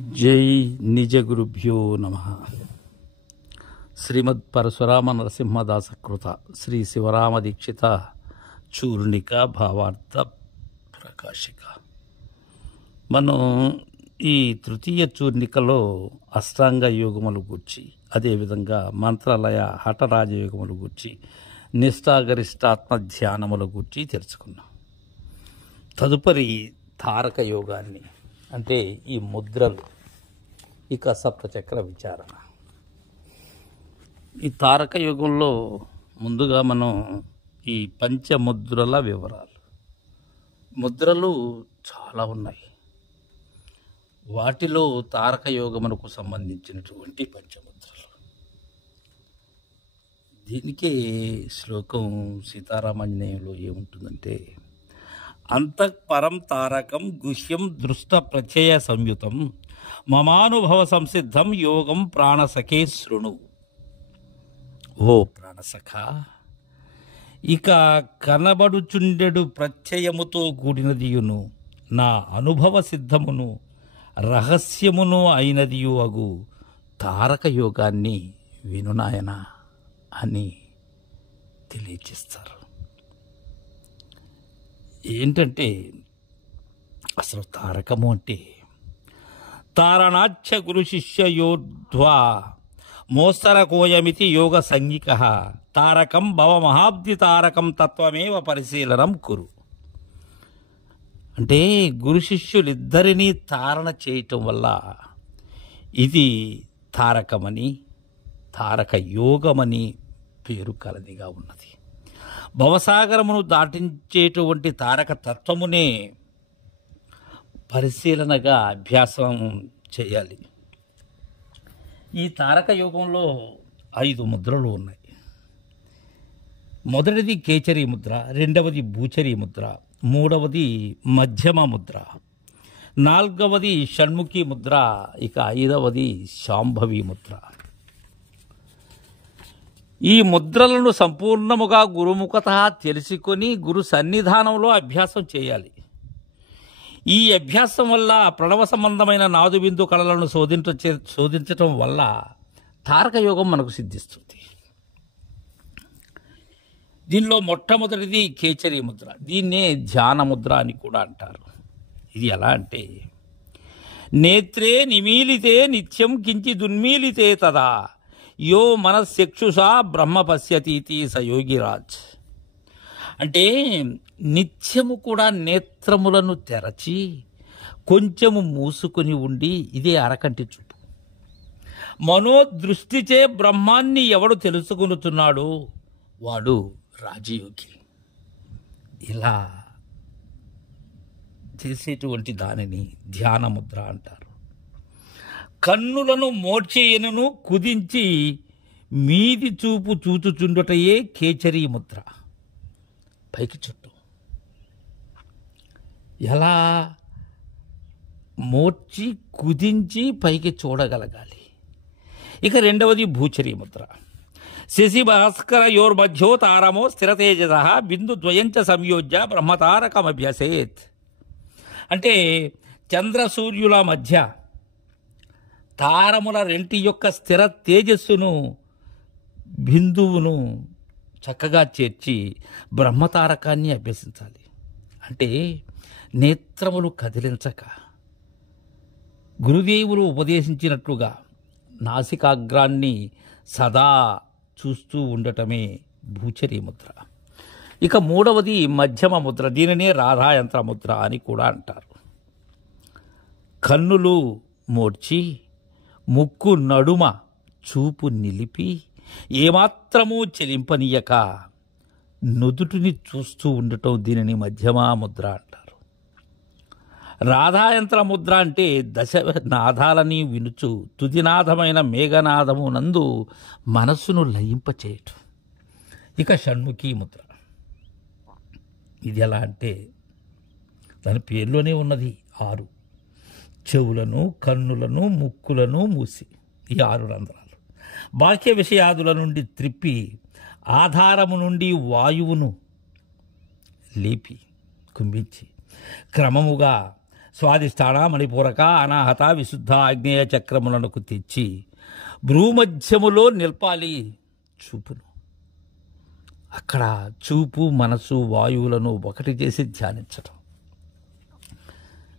జై నిజ గురుభ్యో నమ. శ్రీమద్ పరశురామ నరసింహదాస కృత శ్రీ శివరామ దీక్షిత చూర్ణిక భావార్థ ప్రకాశిక. మనం ఈ తృతీయ చూర్ణికలో అష్టాంగ యోగములు గూర్చి, అదేవిధంగా మంత్రాలయ హఠరాజ యోగములు గూర్చి, నిష్ఠాగరిష్టాత్మ ధ్యానముల గూర్చి తెలుసుకున్నాం. తదుపరి తారక యోగాన్ని, అంటే ఈ ముద్రలు, ఇక సప్తచక్ర విచారణ. ఈ తారక యుగంలో ముందుగా మనం ఈ పంచముద్రల వివరాలు. ముద్రలు చాలా ఉన్నాయి. వాటిలో తారక యోగమునకు సంబంధించినటువంటి పంచముద్రలు. దీనికే శ్లోకం సీతారామాంజనేయంలో ఏముంటుందంటే, అంతఃపరం తారకం గుహ్యం దృష్ట ప్రత్యయ సంయుతం మమానుభవ సంసిద్ధం యోగం ప్రాణసఖే శృణు. ఓ ప్రాణసఖ, ఇక కనబడుచుండెడు ప్రత్యయముతో కూడినదియును నా అనుభవ సిద్ధమును రహస్యమును అయినదియు అగు తారక యోగాన్ని వినునాయన అని తెలియచేస్తారు. ఏంటంటే అసలు తారకము అంటే తారణాచ్య గురు శిష్యయోధ్వా మోస్తరకోయమితి యోగ సంజ్ఞిక తారకం భవ మహాబ్ది తారకం తత్వమేవ పరిశీలనం కురు. అంటే గురు శిష్యులిద్దరినీ తారణ చేయటం వల్ల ఇది తారకమని, తారక యోగమని పేరు కలదిగా ఉన్నది. భవసాగరమును దాటించేటువంటి తారక తత్వమునే పరిశీలనగా అభ్యాసం చేయాలి. ఈ తారక యోగంలో 5 ముద్రలు ఉన్నాయి. మొదటిది కేచరీ ముద్ర, రెండవది భూచరీ ముద్ర, మూడవది మధ్యమ ముద్ర, నాలుగవది షణ్ముఖి ముద్ర, ఇక 5వది శాంభవి ముద్ర. ఈ ముద్రలను సంపూర్ణముగా గురుముఖత తెలుసుకొని గురు సన్నిధానంలో అభ్యాసం చేయాలి. ఈ అభ్యాసం వల్ల ప్రణవ సంబంధమైన నాదుబిందు కళలను శోధించటం వల్ల తారక యోగం మనకు సిద్ధిస్తుంది. దీనిలో మొట్టమొదటిది కేచరీ ముద్ర. దీన్నే ధ్యాన ముద్ర అని కూడా అంటారు. ఇది ఎలా అంటే, నేత్రే నిమీలితే నిత్యం కించిదున్మీలితే తదా యో మనశ్చక్షుషా బ్రహ్మ పశ్యతీతి సయోగిరాజ్. అంటే నిత్యము కూడా నేత్రములను తెరచి కొంచెము మూసుకొని ఉండి, ఇదే అరకంటి చూపు. మనోదృష్టిచే బ్రహ్మాన్ని ఎవడు తెలుసుకొనుచున్నాడు వాడు రాజయోగి. ఇలా చేసేటువంటి దానిని ధ్యాన ముద్ర అంటారు. కన్నులను మోడ్చేయను కుదించి మీది చూపు చూచుచుండుటయే కేచరీ ముద్ర. పైకి చుట్టూ ఎలా మోడ్చి కుదించి పైకి చూడగలగాలి. ఇక రెండవది భూచరీ ముద్ర. శశి భాస్కర యోర్మధ్యో తారమో స్థిరతేజస బిందు ద్వయంచ సంయోజ్య బ్రహ్మతారకమభ్యసేత్. అంటే చంద్ర సూర్యుల మధ్య తారముల రెంటి యొక్క స్థిర తేజస్సును, బిందువును చక్కగా చేర్చి బ్రహ్మతారకాన్ని అభ్యసించాలి. అంటే నేత్రములు కదిలించక గురుదేవులు ఉపదేశించినట్లుగా నాసికాగ్రాన్ని సదా చూస్తూ ఉండటమే భూచరీ ముద్ర. ఇక మూడవది మధ్యమ ముద్ర. దీనినే రాధాయంత్ర ముద్ర అని కూడా అంటారు. కన్నులు మోడ్చి ముక్కు నడుమ చూపు నిలిపి ఏమాత్రమూ చెలింపనీయక నుదుటిని చూస్తూ ఉండటం దీనిని మధ్యమ ముద్ర అంటారు. రాధాయంత్ర ముద్ర అంటే దశ నాదాలని వినుచు తుదినాదమైన మేఘనాదము నందు మనస్సును లయింపచేయటం. ఇక షణ్ముఖి ముద్ర. ఇది ఎలా అంటే దాని పేరులోనే ఉన్నది 6. చెవులను, కన్నులను, ముక్కులను మూసి ఈ 6 రంధ్రాలు బాహ్య విషయాదుల నుండి త్రిప్పి ఆధారము నుండి వాయువును లేపి కుంభించి క్రమముగా స్వాదిష్టాన మణిపూరక అనాహత విశుద్ధ ఆగ్నేయ చక్రములకు తెచ్చి భ్రూమధ్యములో నిల్పాలి చూపును. అక్కడ చూపు మనసు వాయువులను ఒకటి చేసి ధ్యానించటం.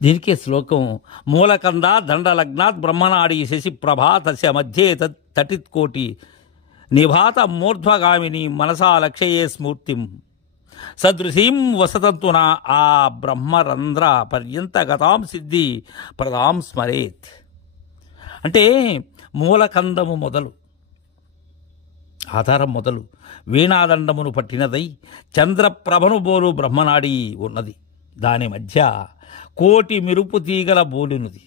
దీనికే శ్లోకం మూలకంద దండలగ్నాత్ బ్రహ్మనాడి శశి ప్రభా తస్య మధ్యే తటిత్కోటి నిభాత మూర్ధ్వగామిని మనసా లక్ష్యయే స్మూర్తిం సదృశీం వసతంతున ఆ బ్రహ్మరంధ్ర పర్యంత గతాం సిద్ధి ప్రదాం స్మరేత్. అంటే మూలకందము మొదలు, ఆధారం మొదలు వీణాదండమును పట్టినదై చంద్రప్రభను బోలు బ్రహ్మనాడి ఉన్నది. దాని మధ్య కోటి మెరుపు తీగల బోలునుది,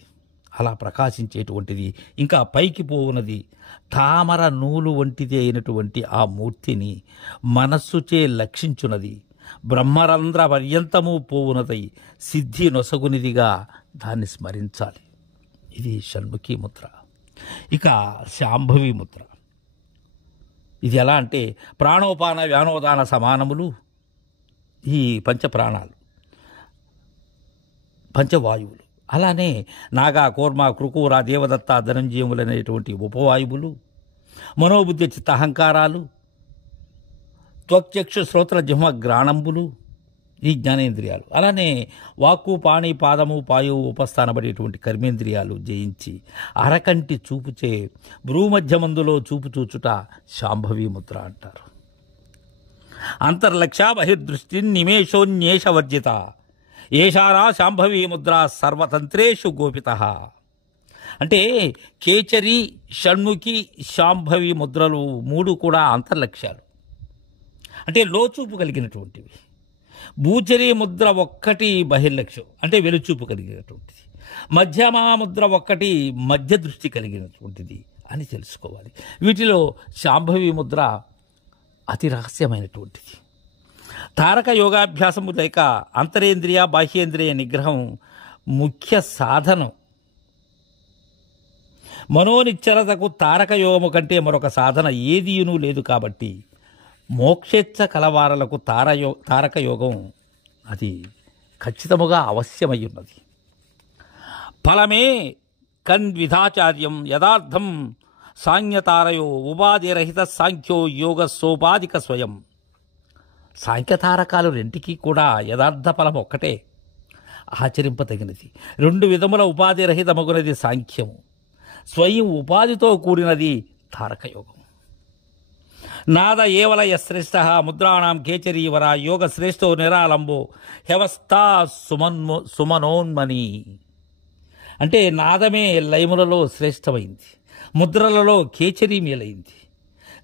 అలా ప్రకాశించేటువంటిది. ఇంకా పైకి పోవునది తామర నూలు వంటిది అయినటువంటి ఆ మూర్తిని మనస్సుచే లక్షించున్నది. బ్రహ్మరంధ్ర పర్యంతము పోవునదై సిద్ధి నొసగునిదిగా దాన్ని స్మరించాలి. ఇది షణ్ముఖి ముద్ర. ఇక శాంభవి ముద్ర. ఇది ఎలా అంటే ప్రాణోపాన వ్యానోదాన సమానములు ఈ పంచప్రాణాలు, పంచవాయువులు. అలానే నాగా కూర్మ కృకూర దేవదత్త ధనంజయములు అనేటువంటి ఉపవాయువులు, మనోబుద్ధి చిత్త అహంకారాలు, త్వక్చక్షు శ్రోత్ర జిహ్మ గ్రాణంబులు ఈ జ్ఞానేంద్రియాలు. అలానే వాక్కు పాణి పాదము పాయువు ఉపస్థానబడేటువంటి కర్మేంద్రియాలు జయించి అరకంటి చూపుచే భ్రూమధ్యమందులో చూపు చూచుట శాంభవి ముద్ర అంటారు. అంతర్లక్ష్య బహిర్దృష్టి నిమేషోన్యేషవర్జిత ఏషారా శాంభవి ముద్ర సర్వతంత్రేషు గోపిత. అంటే కేచరి, షణ్ముఖి, శాంభవి ముద్రలు మూడు కూడా అంతర్లక్ష్యాలు, అంటే లోచూపు కలిగినటువంటివి. భూచరి ముద్ర ఒక్కటి బహిర్లక్ష్యం, అంటే వెలుచూపు కలిగినటువంటిది. మధ్యమా ముద్ర ఒక్కటి మధ్య దృష్టి కలిగినటువంటిది అని తెలుసుకోవాలి. వీటిలో శాంభవి ముద్ర అతి రహస్యమైనటువంటిది. తారక యోగాభ్యాసము లేక అంతరేంద్రియ బాహ్యేంద్రియ నిగ్రహం ముఖ్య సాధనం. మనోనిశ్చరతకు తారక యోగము కంటే మరొక సాధన ఏదీనూ లేదు. కాబట్టి మోక్షేచ్ఛ కలవారలకు తారక యోగం అది ఖచ్చితముగా అవశ్యమై ఉన్నది. ఫలమే కన్విధాచార్యం యథార్థం సాంఖ్యతారయో ఉపాధిరహిత సాంఖ్యో యోగ సోపాధిక స్వయం. సాంఖ్యతారకాలు రెంటికి కూడా యథార్థ ఫలం ఒక్కటే, ఆచరింపతగినది. రెండు విధముల ఉపాధి రహితమగునది సాంఖ్యము, స్వయం ఉపాధితో కూడినది తారకయోగం. నాద ఏవలయ శ్రేష్ఠ ముద్రాణం కేచరీవర యోగ శ్రేష్టో నిరాలంబో హ్యవస్థా సుమనోన్మని. అంటే నాదమే లయములలో శ్రేష్టమైంది, ముద్రలలో కేచరీ మేలైంది,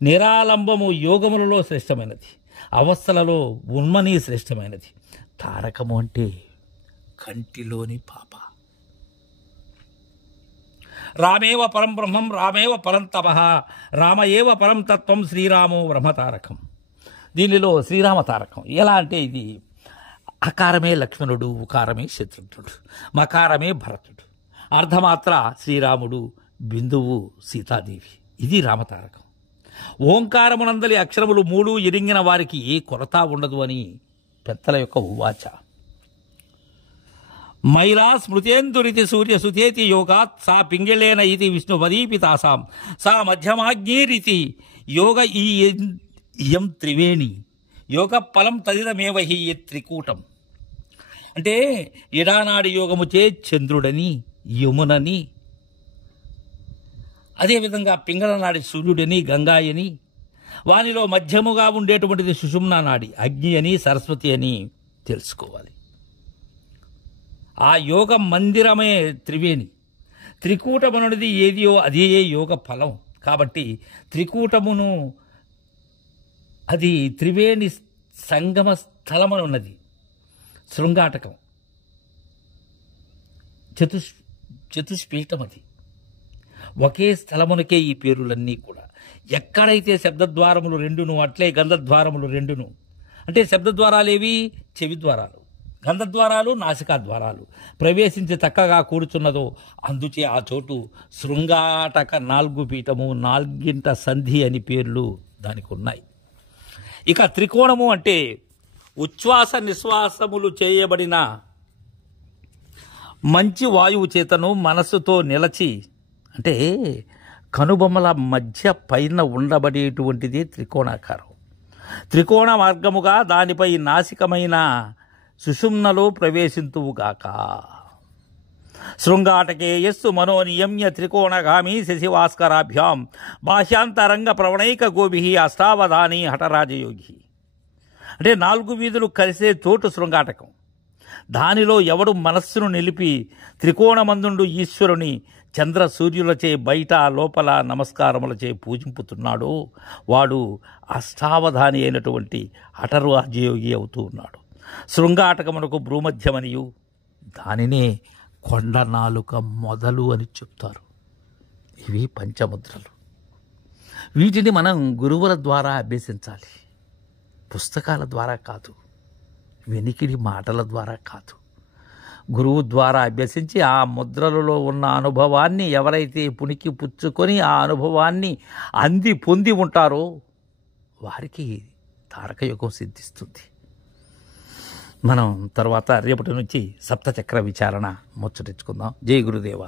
నిరాలంబము యోగములలో శ్రేష్టమైనది, అవస్థలలో ఉన్మని శ్రేష్టమైనది. తారకము అంటే కంటిలోని పాప. రామేవ పరం బ్రహ్మం రామేవ పరం తపః రామ ఏవ పరం తత్వం శ్రీరామో బ్రహ్మతారకం. దీనిలో శ్రీరామ తారకం ఎలా అంటే ఇది అకారమే లక్ష్మణుడు, ఉకారమే శత్రుఘ్నుడు, మకారమే భరతుడు, అర్ధమాత్ర శ్రీరాముడు, బిందువు సీతాదేవి. ఇది రామతారకం. ఓంకారమునందలి అక్షరములు మూడు ఎరింగిన వారికి ఏ కొరత ఉండదు అని పెద్దల యొక్క ఉవాచ. మైలా స్మృతేందురితి సూర్య సుతేతి యోగాత్ సా పింగళేన ఇది విష్ణుపదీపితాసాం సా మధ్యమాగ్నేరితి యోగ ఇయం త్రివేణి యోగ ఫలం తదిదమేవహి త్రికూటం. అంటే ఇడానాడి యోగముచే చంద్రుడని, యమునని, అదేవిధంగా పింగళనాడి సూర్యుడని, గంగాయని, వానిలో మధ్యముగా ఉండేటువంటిది సుషుమ్నా నాడి, అగ్ని అని, సరస్వతి అని తెలుసుకోవాలి. ఆ యోగ మందిరమే త్రివేణి. త్రికూటమనుడిది ఏదియో అదే యోగ ఫలం. కాబట్టి త్రికూటమును అది త్రివేణి సంగమ స్థలమనున్నది. శృంగాటకం చతుష్పీఠం అది. ఒకే స్థలమునకే ఈ పేరులన్నీ కూడా. ఎక్కడైతే శబ్దద్వారములు రెండును అట్లే గంధద్వారములు రెండును. అంటే శబ్దద్వారాలేవి? చెవి ద్వారాలు. గంధద్వారాలు నాసికా ద్వారాలు. ప్రవేశించి చక్కగా కూర్చున్నదో అందుచే ఆ చోటు శృంగాటక 4 పీఠము, 4 సంధి అని పేర్లు దానికి ఉన్నాయి. ఇక త్రికోణము అంటే ఉచ్ఛ్వాస నిశ్వాసములు చేయబడిన మంచి వాయువు చేతను మనస్సుతో నిలచి, అంటే కనుబొమ్మల మధ్య పైన ఉండబడేటువంటిది త్రికోణాకారం. త్రికోణ మార్గముగా దానిపై నాసికమైన సుషుమ్నలో ప్రవేశింతువుగాక. శృంగాటకే యస్సు మనోనియమ్య త్రికోణగామి శశివాస్కరాభ్యాం భాష్యాంతరంగ ప్రవణైక గోభి అష్టావధాని హఠరాజయోగి. అంటే 4 వీధులు కలిసే చోటు శృంగాటకం. దానిలో ఎవడు మనస్సును నిలిపి త్రికోణమందుండు ఈశ్వరుని చంద్ర సూర్యులచే బయట లోపల నమస్కారములచే పూజింపుతున్నాడో వాడు అష్టావధాని అయినటువంటి హఠరాజయోగి అవుతూ ఉన్నాడు. శృంగాటకమునకు భ్రూమధ్యమనియు దానినే కొండ నాలుక మొదలు అని చెప్తారు. ఇవి పంచముద్రలు. వీటిని మనం గురువుల ద్వారా అభ్యసించాలి, పుస్తకాల ద్వారా కాదు, వెనికిడి మాటల ద్వారా కాదు. గురువు ద్వారా అభ్యసించి ఆ ముద్రలలో ఉన్న అనుభవాన్ని ఎవరైతే పుణికి పుచ్చుకొని ఆ అనుభవాన్ని పొంది ఉంటారో వారికి తారకయుగం సిద్ధిస్తుంది. మనం తర్వాత రేపటి నుంచి సప్తచక్ర విచారణ ముచ్చటించుకుందాం. జై గురుదేవ.